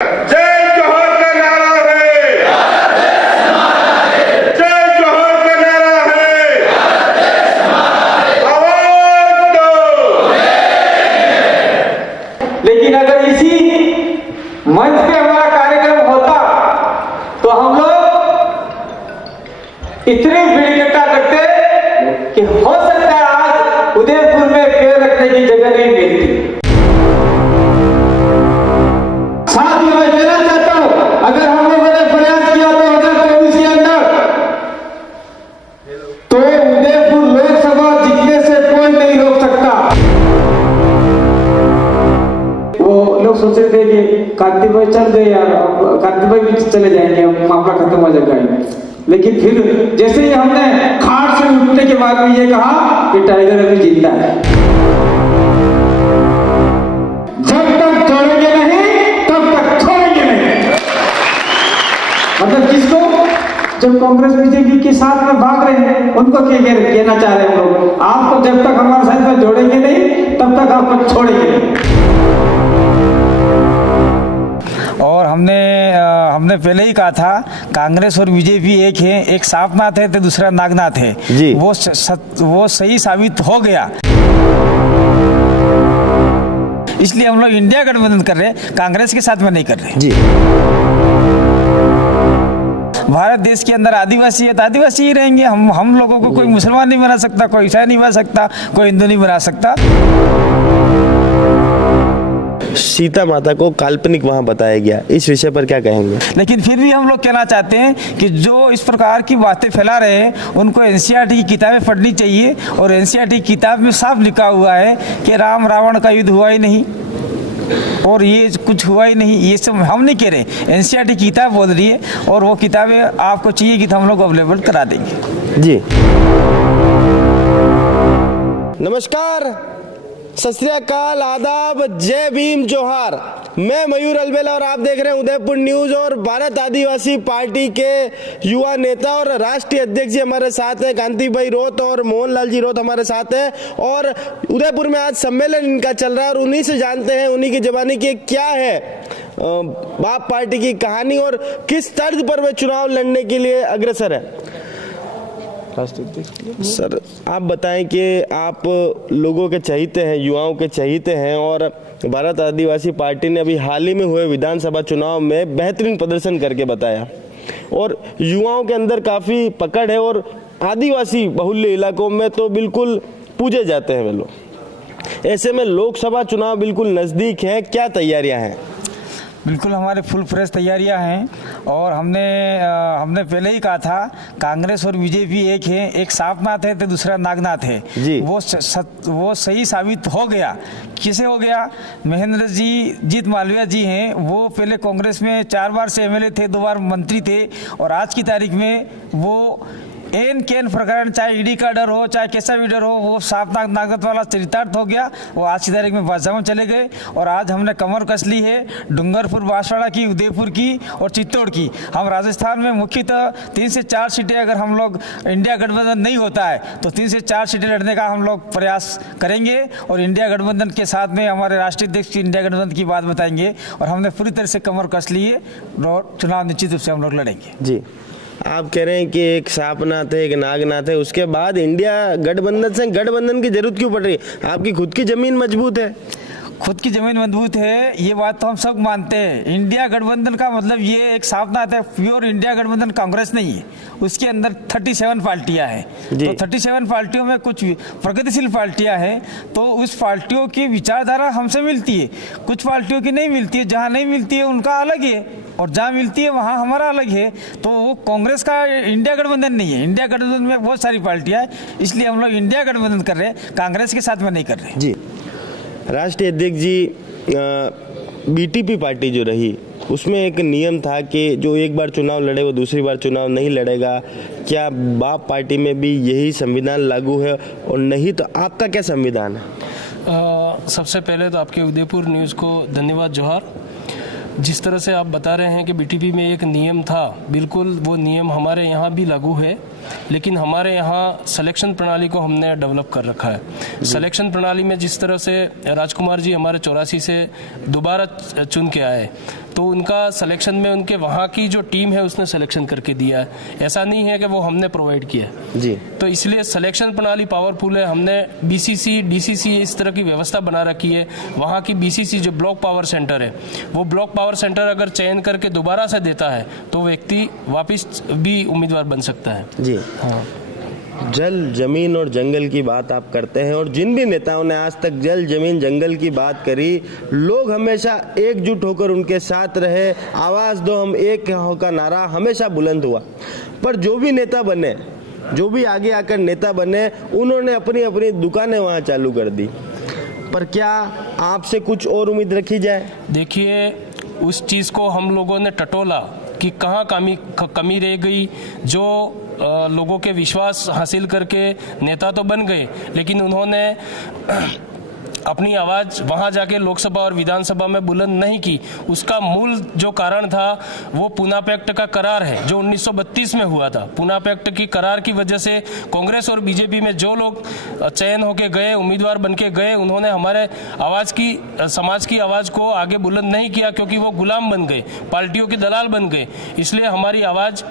जय जोहर का नारा है, जय जोहर का नारा है, आवाज दो। लेकिन अगर इसी मंच पे हमारा कार्यक्रम होता तो हम लोग इतनी भीड़ इकट्ठा करते कि हो सकता है आज उदयपुर में पैर रखने की जगह नहीं मिलती। साथ ही मैं कहना चाहता हूं, अगर हम लोगों ने प्रयास किया 2024 के अंदर तो उदयपुर लोकसभा जीतने से कोई नहीं रोक सकता। वो लोग सोच रहे थे कि कांति भाई चल गए यार, अब कांति भाई भी चले जाएंगे, अब मामला खत्म हो जाएगा। लेकिन फिर जैसे ही हमने खाट से उठने के बाद में ये कहा कि टाइगर अभी जिंदा है, जब तक छोड़ेंगे नहीं तब तक छोड़ेंगे नहीं। मतलब किसको? जब कांग्रेस बीजेपी के साथ में भाग रहे हैं उनको कहना चाह रहे हैं हम लोग, आपको जब तक हमारे साथ में जोड़ेंगे नहीं तब तक आपको छोड़ेंगे नहीं। और हमने पहले ही कहा था कांग्रेस और बीजेपी एक है, एक सांपनाथ है तो दूसरा नागनाथ है जी। वो सही साबित हो गया, इसलिए हम लोग इंडिया गठबंधन कर रहे हैं, कांग्रेस के साथ में नहीं कर रहे जी। भारत देश के अंदर आदिवासी है तो आदिवासी ही रहेंगे। हम लोगों को कोई मुसलमान नहीं बना सकता, कोई ईसाई नहीं बना सकता, कोई हिंदू नहीं बना सकता। सीता माता को काल्पनिक वहां बताया गया, इस विषय पर क्या कहेंगे? लेकिन फिर भी हम लोग कहना चाहते हैं कि जो इस प्रकार की बातें फैला रहे हैं उनको एनसीईआरटी की किताबें पढ़नी चाहिए। और एनसीईआरटी की किताब में साफ लिखा हुआ है कि राम रावण का युद्ध हुआ ही नहीं और ये कुछ हुआ ही नहीं। ये सब हम नहीं कह रहे, एनसीईआरटी की किताब बोल रही है। और वो किताबें आपको चाहिए कि तो हम लोग अवेलेबल करा देंगे जी। नमस्कार, सत श्री अकाल, आदाब, जय भीम, जोहार। मैं मयूर अलबेला और आप देख रहे हैं उदयपुर न्यूज। और भारत आदिवासी पार्टी के युवा नेता और राष्ट्रीय अध्यक्ष जी हमारे साथ हैं, कांति भाई रोत और मोहन लाल जी रोत हमारे साथ हैं। और उदयपुर में आज सम्मेलन इनका चल रहा है और उन्हीं से जानते हैं, उन्हीं की जबानी की क्या है बाप पार्टी की कहानी और किस तर्ज पर वे चुनाव लड़ने के लिए अग्रसर है। सर, आप बताएं कि आप लोगों के चहीते हैं, युवाओं के चहीते हैं और भारत आदिवासी पार्टी ने अभी हाल ही में हुए विधानसभा चुनाव में बेहतरीन प्रदर्शन करके बताया और युवाओं के अंदर काफ़ी पकड़ है और आदिवासी बहुल्य इलाकों में तो बिल्कुल पूजे जाते हैं वे लोग। ऐसे में लोकसभा चुनाव बिल्कुल नज़दीक है, क्या तैयारियां हैं? बिल्कुल हमारे फुल फ्रेश तैयारियां हैं। और हमने पहले ही कहा था कांग्रेस और बीजेपी एक है, एक सांपनाथ है तो दूसरा नागनाथ है जी। वो सही साबित हो गया। किसे हो गया? महेंद्र जी जीत मालविया जी हैं, वो पहले कांग्रेस में 4 बार से एमएलए थे, 2 बार मंत्री थे और आज की तारीख में वो एन केन प्रकरण, चाहे ईडी का डर हो चाहे कैसा भी डर हो, वो सांपनाथ नागनाथ वाला चरितार्थ हो गया। वो आज की तारीख में बादशाह में चले गए और आज हमने कमर कस ली है डूंगरपुर, बांसवाड़ा की, उदयपुर की और चित्तौड़ की। हम राजस्थान में मुख्यतः 3 से 4 सीटें, अगर हम लोग इंडिया गठबंधन नहीं होता है तो 3 से 4 सीटें लड़ने का हम लोग प्रयास करेंगे। और इंडिया गठबंधन के साथ में हमारे राष्ट्रीय अध्यक्ष इंडिया गठबंधन की बात बताएंगे और हमने पूरी तरह से कमर कस ली है और चुनाव निश्चित रूप से हम लोग लड़ेंगे जी। आप कह रहे हैं कि एक सांपनाथ है, एक नागनाथ है, उसके बाद इंडिया गठबंधन से गठबंधन की जरूरत क्यों पड़ रही है? आपकी खुद की जमीन मजबूत है। खुद की जमीन मजबूत है, ये बात तो हम सब मानते हैं। इंडिया गठबंधन का मतलब ये एक सांपनाथ है, प्योर इंडिया गठबंधन कांग्रेस नहीं है। उसके अंदर 37 पार्टियां हैं तो 37 पार्टियों में कुछ प्रगतिशील पार्टियां हैं तो उस पार्टियों की विचारधारा हमसे मिलती है, कुछ पार्टियों की नहीं मिलती है। जहाँ नहीं मिलती है उनका अलग है और जहाँ मिलती है वहाँ हमारा अलग है। तो वो कांग्रेस का इंडिया गठबंधन नहीं है। इंडिया गठबंधन में बहुत सारी पार्टियां हैं, इसलिए हम लोग इंडिया गठबंधन कर रहे हैं, कांग्रेस के साथ में नहीं कर रहे जी। राष्ट्रीय अध्यक्ष जी, बीटीपी पार्टी जो रही उसमें एक नियम था कि जो एक बार चुनाव लड़े वो दूसरी बार चुनाव नहीं लड़ेगा। क्या बाप पार्टी में भी यही संविधान लागू है और नहीं तो आपका क्या संविधान है? सबसे पहले तो आपके उदयपुर न्यूज़ को धन्यवाद, जोहार। जिस तरह से आप बता रहे हैं कि बीटीपी में एक नियम था, बिल्कुल वो नियम हमारे यहाँ भी लागू है, लेकिन हमारे यहाँ सिलेक्शन प्रणाली को हमने डेवलप कर रखा है। सिलेक्शन प्रणाली में जिस तरह से राजकुमार जी हमारे 84 से दोबारा चुन के आए, तो उनका सिलेक्शन में उनके वहाँ की जो टीम है उसने सिलेक्शन करके दिया है, ऐसा नहीं है कि वो हमने प्रोवाइड किया है। जी। तो इसलिए सिलेक्शन प्रणाली पावरफुल है। हमने बीसीसी डीसीसी इस तरह की व्यवस्था बना रखी है। वहाँ की बीसीसी जो ब्लॉक पावर सेंटर है, वो ब्लॉक पावर सेंटर अगर चयन करके दोबारा से देता है तो व्यक्ति वापस भी उम्मीदवार बन सकता है। जी। हाँ। जल जमीन और जंगल की बात आप करते हैं, और जिन भी नेताओं ने आज तक जल जमीन जंगल की बात करी, लोग हमेशा एकजुट होकर उनके साथ रहे। आवाज़ दो हम एक हो का नारा हमेशा बुलंद हुआ। पर जो भी नेता बने, जो भी आगे आकर नेता बने, उन्होंने अपनी अपनी दुकानें वहाँ चालू कर दी। पर क्या आपसे कुछ और उम्मीद रखी जाए? देखिए, उस चीज़ को हम लोगों ने टटोला कि कहाँ कमी रह गई। जो लोगों के विश्वास हासिल करके नेता तो बन गए, लेकिन उन्होंने अपनी आवाज़ वहाँ जाके लोकसभा और विधानसभा में बुलंद नहीं की। उसका मूल जो कारण था वो पूना पैक्ट का करार है, जो 1932 में हुआ था। पूना पैक्ट की करार की वजह से कांग्रेस और बीजेपी में जो लोग चयन होके गए, उम्मीदवार बन के गए, उन्होंने हमारे समाज की आवाज़ को आगे बुलंद नहीं किया, क्योंकि वो गुलाम बन गए, पार्टियों के दलाल बन गए। इसलिए हमारी आवाज़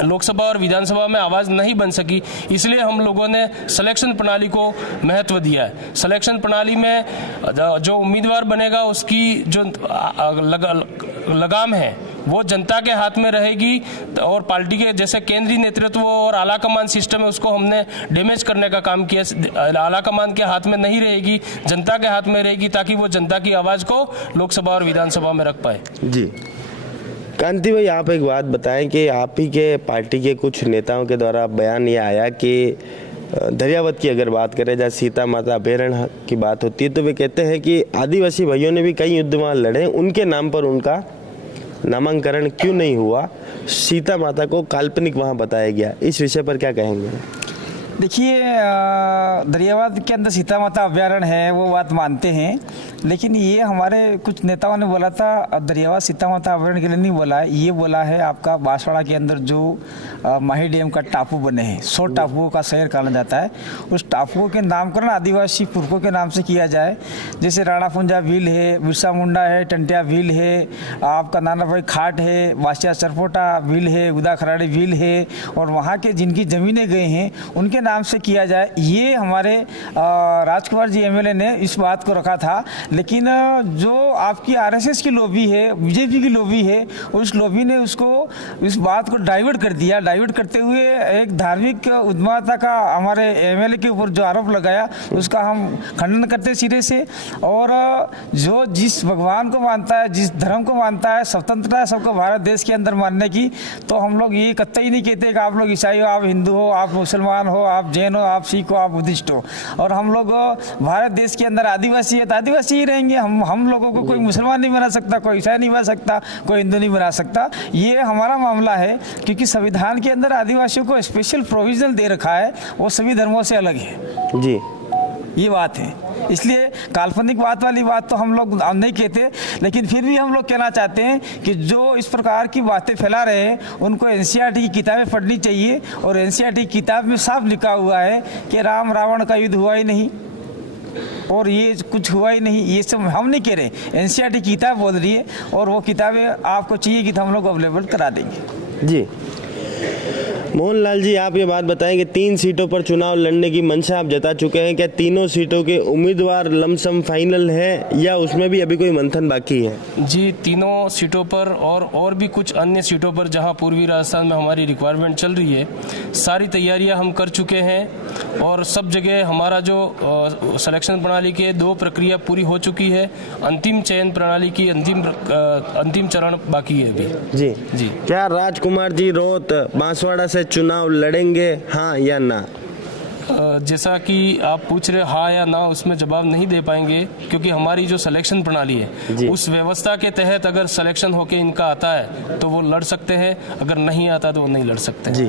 लोकसभा और विधानसभा में आवाज़ नहीं बन सकी। इसलिए हम लोगों ने सिलेक्शन प्रणाली को महत्व दिया है। सिलेक्शन प्रणाली में जो उम्मीदवार बनेगा उसकी जो लगाम है वो जनता के हाथ में रहेगी, और पार्टी के जैसे केंद्रीय नेतृत्व और आला कमान सिस्टम है उसको हमने डैमेज करने का काम किया। आला कमान के हाथ में नहीं रहेगी, जनता के हाथ में रहेगी, ताकि वो जनता की आवाज़ को लोकसभा और विधानसभा में रख पाए। जी। कांति भाई, आप एक बात बताएं कि आप ही के पार्टी के कुछ नेताओं के द्वारा बयान ये आया कि दरियावत की अगर बात करें, जहाँ सीता माता अभयारण्य की बात होती है, तो वे कहते हैं कि आदिवासी भाइयों ने भी कई युद्ध वहाँ लड़े, उनके नाम पर उनका नामांकन क्यों नहीं हुआ? सीता माता को काल्पनिक वहाँ बताया गया। इस विषय पर क्या कहेंगे? देखिए, दरियावाद के अंदर सीता माता अभयारण्य है, वो बात मानते हैं, लेकिन ये हमारे कुछ नेताओं ने बोला था दरियावाद सीता माता अभयारण्य के लिए नहीं बोला है। ये बोला है आपका बांसवाड़ा के अंदर जो माही डैम का टापू बने हैं, 100 टापुओं का शहर कहा जाता है, उस टापुओं के नामकरण आदिवासी पुरखों के नाम से किया जाए। जैसे राणा पुंजा भील है, बिरसा मुंडा है, टंटिया भील है, आपका नाना भाई खाट है, बासिया सरपोटा भील है, उदा खराड़ी भील है, और वहाँ के जिनकी ज़मीनें गए हैं उनके नाम से किया जाए। ये हमारे राजकुमार जी एमएलए ने इस बात को रखा था, लेकिन जो आपकी आरएसएस की लॉबी है, बीजेपी की लॉबी है, उस लॉबी ने उसको इस बात को डाइवर्ट कर दिया। डाइवर्ट करते हुए एक धार्मिक उद्यमता का हमारे एमएलए के ऊपर जो आरोप लगाया उसका हम खंडन करते सिरे से। और जो जिस भगवान को मानता है, जिस धर्म को मानता है, स्वतंत्रता है सबको भारत देश के अंदर मानने की, तो हम लोग ये कतई नहीं कहते कि आप लोग ईसाई हो, आप हिंदू हो, आप मुसलमान हो, आप जैन हो, आप सिख हो, आप बुद्धिस्ट हो, और हम लोग भारत देश के अंदर आदिवासी है तो आदिवासी ही रहेंगे। हम लोगों को कोई मुसलमान नहीं बना सकता, कोई ईसाई नहीं बना सकता, कोई हिंदू नहीं बना सकता। ये हमारा मामला है, क्योंकि संविधान के अंदर आदिवासियों को स्पेशल प्रोविजन दे रखा है, वो सभी धर्मों से अलग है। जी, ये बात है। इसलिए काल्पनिक बात वाली बात तो हम लोग नहीं कहते, लेकिन फिर भी हम लोग कहना चाहते हैं कि जो इस प्रकार की बातें फैला रहे हैं उनको एनसीईआरटी की किताबें पढ़नी चाहिए। और एनसीईआरटी की किताब में साफ लिखा हुआ है कि राम रावण का युद्ध हुआ ही नहीं और ये कुछ हुआ ही नहीं। ये सब हम नहीं कह रहे, एनसीईआरटी की किताब बोल रही है, और वो किताबें आपको चाहिए कि हम लोग अवेलेबल करा देंगे। जी। मोहनलाल जी, आप ये बात बताएं कि 3 सीटों पर चुनाव लड़ने की मंशा आप जता चुके हैं। क्या तीनों सीटों के उम्मीदवार लमसम फाइनल है या उसमें भी अभी कोई मंथन बाकी है? जी, तीनों सीटों पर और भी कुछ अन्य सीटों पर जहां पूर्वी राजस्थान में हमारी रिक्वायरमेंट चल रही है, सारी तैयारियां हम कर चुके हैं। और सब जगह हमारा जो सिलेक्शन प्रणाली के 2 प्रक्रिया पूरी हो चुकी है। अंतिम चयन प्रणाली की अंतिम चरण बाकी है अभी। जी। क्या राजकुमार जी रोत बांसवाड़ा से चुनाव लड़ेंगे, हाँ या ना? जैसा कि आप पूछ रहे हाँ या ना, उसमें जवाब नहीं दे पाएंगे, क्योंकि हमारी जो सिलेक्शन प्रणाली है उस व्यवस्था के तहत अगर सिलेक्शन होके इनका आता है तो वो लड़ सकते हैं, अगर नहीं आता तो वो नहीं लड़ सकते। जी।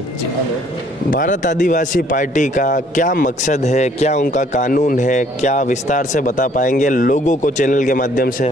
भारत आदिवासी पार्टी का क्या मकसद है, क्या उनका कानून है, क्या विस्तार से बता पाएंगे लोगों को चैनल के माध्यम से?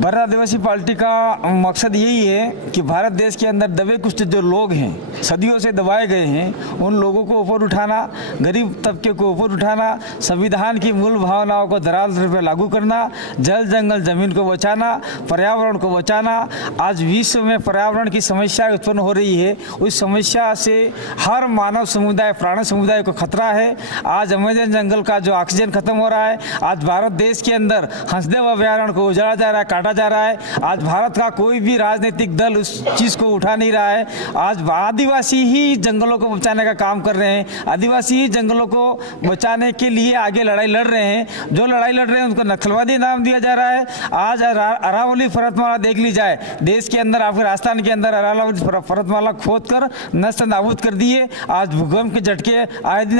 भारत आदिवासी पार्टी का मकसद यही है कि भारत देश के अंदर दबे कुछ जो लोग हैं, सदियों से दबाए गए हैं, उन लोगों को ऊपर उठाना, गरीब तबके को ऊपर उठाना, संविधान की मूल भावनाओं को धरातल पर लागू करना, जल जंगल जमीन को बचाना, पर्यावरण को बचाना। आज विश्व में पर्यावरण की समस्या उत्पन्न हो रही है, उस समस्या से हर मानव समुदाय, प्राणी समुदाय को खतरा है। आज अमेजन जंगल का जो ऑक्सीजन खत्म हो रहा है, आज भारत देश के अंदर हंसदेव अभयारण्य को उजाड़ा जा रहा है, काटा जा रहा है। आज भारत का कोई भी राजनीतिक दल उस चीज़ को उठा नहीं रहा है। आज आदिवासी ही जंगलों को बचाने का काम कर रहे हैं, आदिवासी ही जंगलों को बचाने के लिए आगे लड़ाई लड़ रहे हैं। जो लड़ाई लड़ रहे हैं उनको नक्सलवादी नाम दिया जा रहा है। आज अरावली पर्वतमाला देख ली जाए, देश के अंदर आपके राजस्थान के अंदर अरावली पर्वतमाला खोद कर नष्ट नाबूद कर दिए। आज भूकंप के झटके आए दिन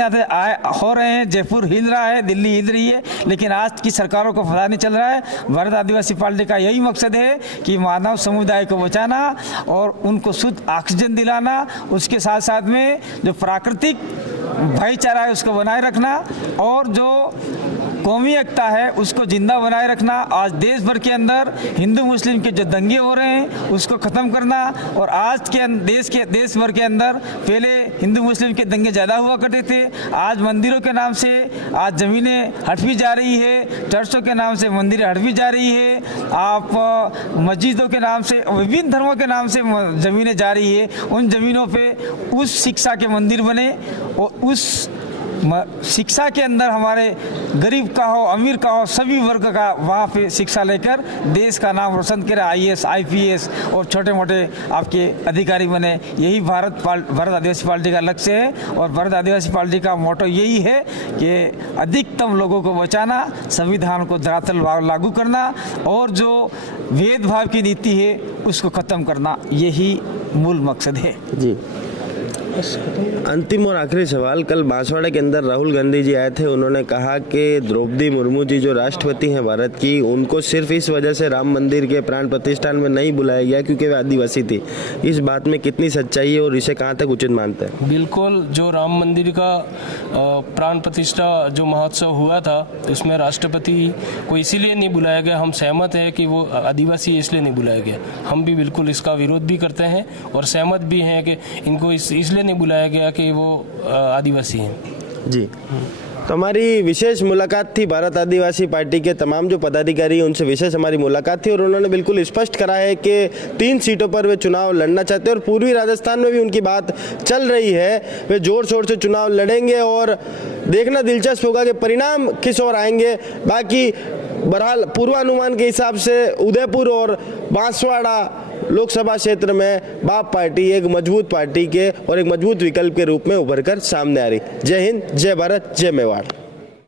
हो रहे हैं, जयपुर हिल रहा है, दिल्ली हिल रही है, लेकिन आज की सरकारों को पता नहीं चल रहा है। भारत आदिवासी पार्टी का यही मकसद है कि मानव समुदाय को बचाना और उनको शुद्ध ऑक्सीजन दिलाना, उसके साथ साथ में जो प्राकृतिक भाईचारा है उसको बनाए रखना और जो कौमी एकता है उसको जिंदा बनाए रखना। आज देश भर के अंदर हिंदू मुस्लिम के जो दंगे हो रहे हैं उसको ख़त्म करना। और आज के देश भर के अंदर पहले हिंदू मुस्लिम के दंगे ज़्यादा हुआ करते थे, आज मंदिरों के नाम से आज ज़मीनें हट भी जा रही है, चर्चों के नाम से मंदिरें हट भी जा रही है, आप मस्जिदों के नाम से, विभिन्न धर्मों के नाम से ज़मीनें जा रही है। उन ज़मीनों पर उस शिक्षा के मंदिर बने और उस शिक्षा के अंदर हमारे गरीब का हो, अमीर का हो, सभी वर्ग का वहाँ पे शिक्षा लेकर देश का नाम रोशन करे, IAS, IPS और छोटे मोटे आपके अधिकारी बने। यही भारत आदिवासी पार्टी का लक्ष्य है। और भारत आदिवासी पार्टी का मोटो यही है कि अधिकतम लोगों को बचाना, संविधान को धरातल लागू करना और जो भेदभाव की नीति है उसको ख़त्म करना, यही मूल मकसद है। जी, अंतिम और आखिरी सवाल, कल बांसवाड़ा के अंदर राहुल गांधी जी आए थे, उन्होंने कहा कि द्रौपदी मुर्मू जी जो राष्ट्रपति हैं भारत की, उनको सिर्फ इस वजह से राम मंदिर के प्राण प्रतिष्ठान में नहीं बुलाया गया क्योंकि वे आदिवासी थी। इस बात में कितनी सच्चाई है और इसे कहाँ तक उचित मानते हैं? बिल्कुल, जो राम मंदिर का प्राण प्रतिष्ठा जो महोत्सव हुआ था उसमें राष्ट्रपति को इसीलिए नहीं बुलाया गया, हम सहमत हैं कि वो आदिवासी इसलिए नहीं बुलाया गया। हम भी बिल्कुल इसका विरोध भी करते हैं और सहमत भी हैं कि इनको इसलिए नहीं बुलाया गया कि वो आदिवासी हैं। जी, तो हमारी विशेष मुलाकात थी भारत आदिवासी पार्टी के तमाम जो पदाधिकारी हैं उनसे विशेष हमारी मुलाकात थी और उन्होंने बिल्कुल स्पष्ट करा है कि 3 सीटों पर वे चुनाव लड़ना चाहते हैं और पूर्वी राजस्थान में भी उनकी बात चल रही है। वे जोर शोर से चुनाव लड़ेंगे और देखना दिलचस्प होगा कि परिणाम किस ओर आएंगे। बाकी बहरहाल पूर्वानुमान के हिसाब से उदयपुर और बांसवाड़ा लोकसभा क्षेत्र में बाप पार्टी एक मजबूत पार्टी के और एक मजबूत विकल्प के रूप में उभर कर सामने आ रही। जय हिंद, जय भारत, जय मेवाड़।